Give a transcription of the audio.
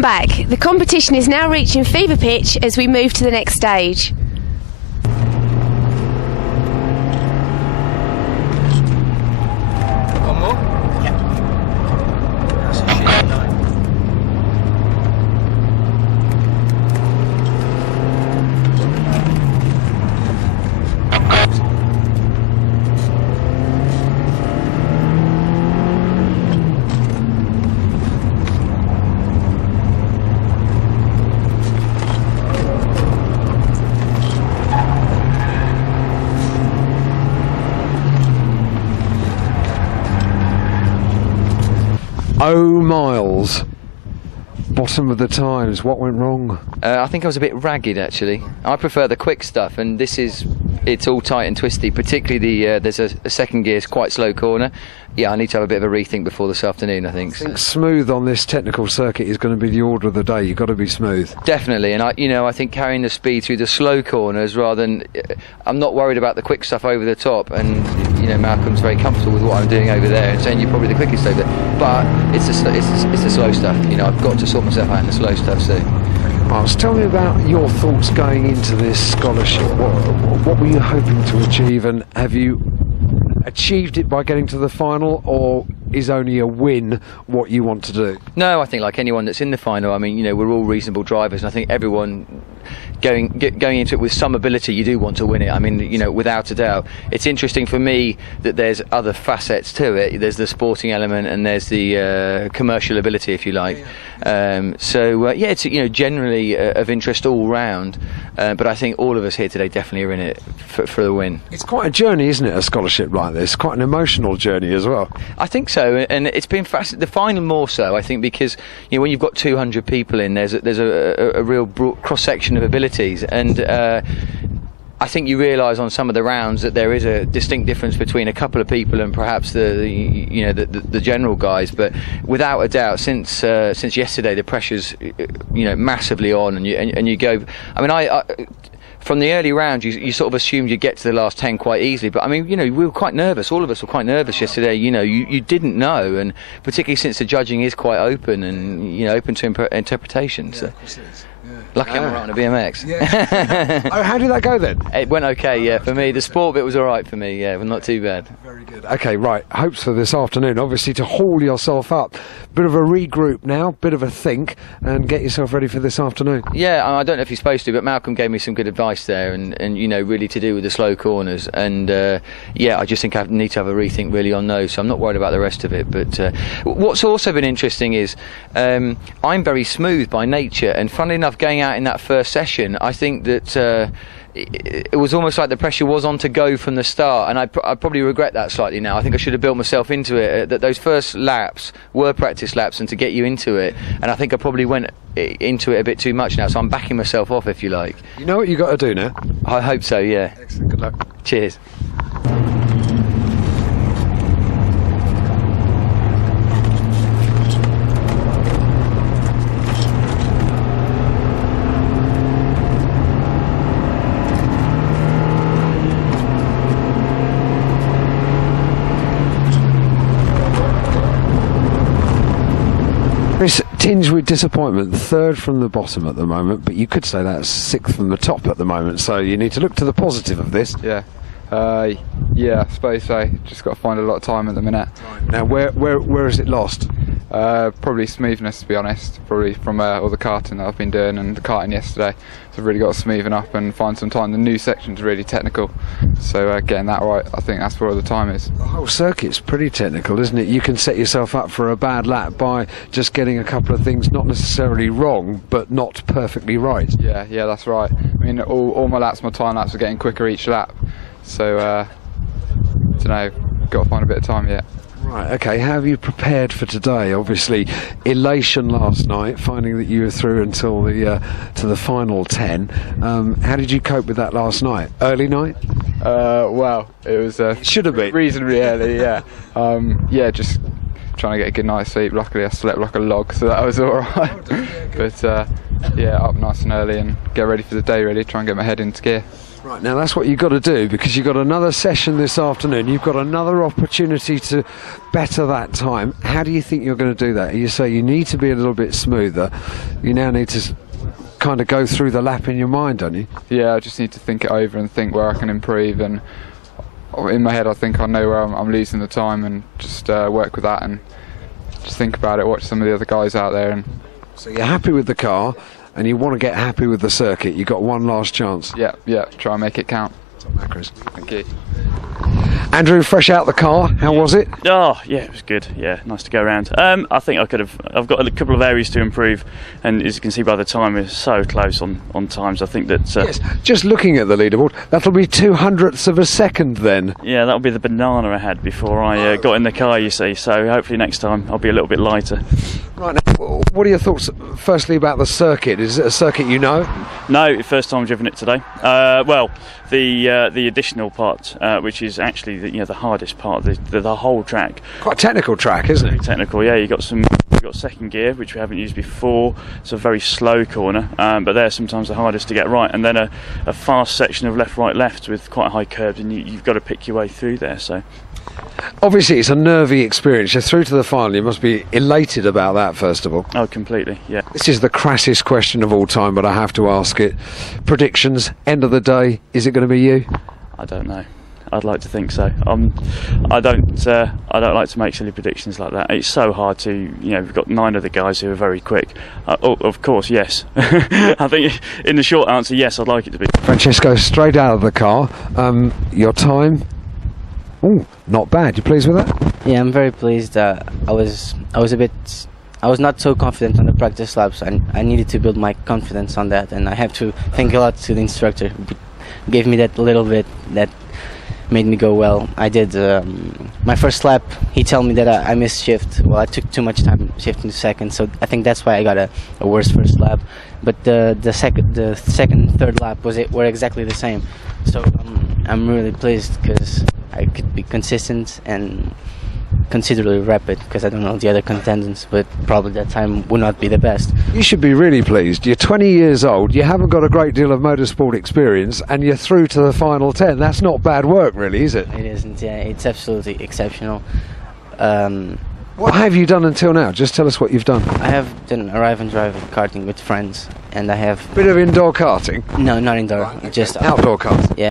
Welcome back. The competition is now reaching fever pitch as we move to the next stage. One more? Yeah. That's a shit line. Oh, Miles. Bottom of the times. What went wrong? I think I was a bit ragged, actually. I prefer the quick stuff, and it's all tight and twisty, particularly there's a second gear's quite slow corner. Yeah, I need to have a bit of a rethink before this afternoon, I think. Smooth on this technical circuit is going to be the order of the day. You've got to be smooth. Definitely, and I think carrying the speed through the slow corners rather than... I'm not worried about the quick stuff over the top, and, Malcolm's very comfortable with what I'm doing over there and saying you're probably the quickest over there. But it's the slow stuff, I've got to sort myself out in the slow stuff, so... Miles, tell me about your thoughts going into this scholarship. What were you hoping to achieve, and have you achieved it by getting to the final, or is only a win what you want to do? No, I think like anyone that's in the final, we're all reasonable drivers, and I think everyone going into it with some ability, you do want to win it. Without a doubt. It's interesting for me that there's other facets to it. There's the sporting element and there's the commercial ability, if you like. It's generally of interest all round. But I think all of us here today definitely are in it for the win. It's quite a journey, isn't it, a scholarship like this? Quite an emotional journey as well. I think so, and it's been fascinating. The final more so, I think, because when you've got 200 people in, there's a real broad cross-section of abilities, and I think you realise on some of the rounds that there is a distinct difference between a couple of people and perhaps the general guys. But without a doubt, since yesterday, the pressure's massively on, and you go. From the early rounds, you sort of assumed you'd get to the last 10 quite easily. But we were quite nervous. All of us were quite nervous yesterday. You didn't know, and particularly since the judging is quite open and open to interpretation. So. Lucky I'm right on a BMX. Yeah. Oh, how did that go then? It went okay, yeah, for me. The sport bit was all right for me, yeah, but not too bad. Very good. Okay, right. Hopes for this afternoon, obviously, to haul yourself up. Bit of a regroup now, bit of a think, and get yourself ready for this afternoon. Yeah, I don't know if you're supposed to, but Malcolm gave me some good advice there, and really to do with the slow corners. And, I just think I need to have a rethink really on those, so I'm not worried about the rest of it. But what's also been interesting is I'm very smooth by nature, and funnily enough, going out in that first session, I think that it was almost like the pressure was on to go from the start, and I probably regret that slightly now. I think I should have built myself into it, that those first laps were practice laps and to get you into it, and I think I probably went into it a bit too much now, so I'm backing myself off, if you like. You know what you got to do now? I hope so, yeah. Excellent, good luck. Cheers. Chris, tinged with disappointment, third from the bottom at the moment, but you could say that's sixth from the top at the moment, so you need to look to the positive of this. Yeah. Yeah, I suppose so. Just got to find a lot of time at the minute. Now, where has it lost? Probably smoothness, to be honest. Probably from all the karting that I've been doing and the karting yesterday. So I've really got to smoothen up and find some time. The new section's really technical, so getting that right, I think that's where all the time is. The whole circuit's pretty technical, isn't it? You can set yourself up for a bad lap by just getting a couple of things not necessarily wrong, but not perfectly right. Yeah, that's right. All my laps, my time laps are getting quicker each lap. So, don't know, got to find a bit of time yet. Right, okay, how have you prepared for today? Obviously, elation last night, finding that you were through until to the final 10. How did you cope with that last night? Early night? Well, it was should have been reasonably early, yeah. Just trying to get a good night's sleep. Luckily, I slept like a log, so that was all right. But up nice and early and get ready for the day. Really, try and get my head into gear. Right, now that's what you've got to do, because you've got another session this afternoon. You've got another opportunity to better that time. How do you think you're going to do that? You say you need to be a little bit smoother. You now need to kind of go through the lap in your mind, don't you? Yeah, I just need to think it over and think where I can improve, and in my head I think I know where I'm losing the time, and just work with that and just think about it, watch some of the other guys out there. And so you're happy with the car and you want to get happy with the circuit. You've got one last chance. yeah, try and make it count. Top man, Chris. Thank you. Andrew, fresh out the car, how was it? Oh, yeah, it was good. Yeah, nice to go around. I think I've got a couple of areas to improve, and as you can see by the time, we're so close on times. I think that... Yes, just looking at the leaderboard, that'll be 200ths of a second then. Yeah, that'll be the banana I had before I got in the car, you see, so hopefully next time I'll be a little bit lighter. Right, now, what are your thoughts, firstly, about the circuit? Is it a circuit you know? No, first time driven it today. Well, the additional part, which is actually the hardest part of the whole track. Quite a technical track, isn't it? Technical, yeah. You've got second gear, which we haven't used before. It's a very slow corner, but they're sometimes the hardest to get right. And then a fast section of left, right, left with quite high curves, and you've got to pick your way through there. So. Obviously, it's a nervy experience. You're through to the final. You must be elated about that, first of all. Oh, completely, yeah. This is the crassest question of all time, but I have to ask it. Predictions, end of the day, is it going to be you? I don't know. I'd like to think so. I don't like to make silly predictions like that. It's so hard to, we've got 9 other guys who are very quick. Of course, yes. I think in the short answer, yes, I'd like it to be. Francesco, straight out of the car. Your time? Oh, not bad. You pleased with that? Yeah, I'm very pleased. I was not so confident on the practice laps, and I needed to build my confidence on that. And I have to thank a lot to the instructor, who gave me that little bit that made me go well. I did my first lap. He told me that I missed shift. Well, I took too much time shifting to second, so I think that's why I got a worse first lap. But the second, third lap were exactly the same. So I'm really pleased because I could be consistent and considerably rapid, because I don't know the other contendants, but probably that time would not be the best. You should be really pleased. You're 20 years old, you haven't got a great deal of motorsport experience, and you're through to the final 10. That's not bad work, really, is it? It isn't, yeah. It's absolutely exceptional. What have you done until now? Just tell us what you've done. I have done arrive and drive karting with friends, and I have... Bit of indoor karting? No, not indoor, Right, okay. just outdoor karting. Yeah.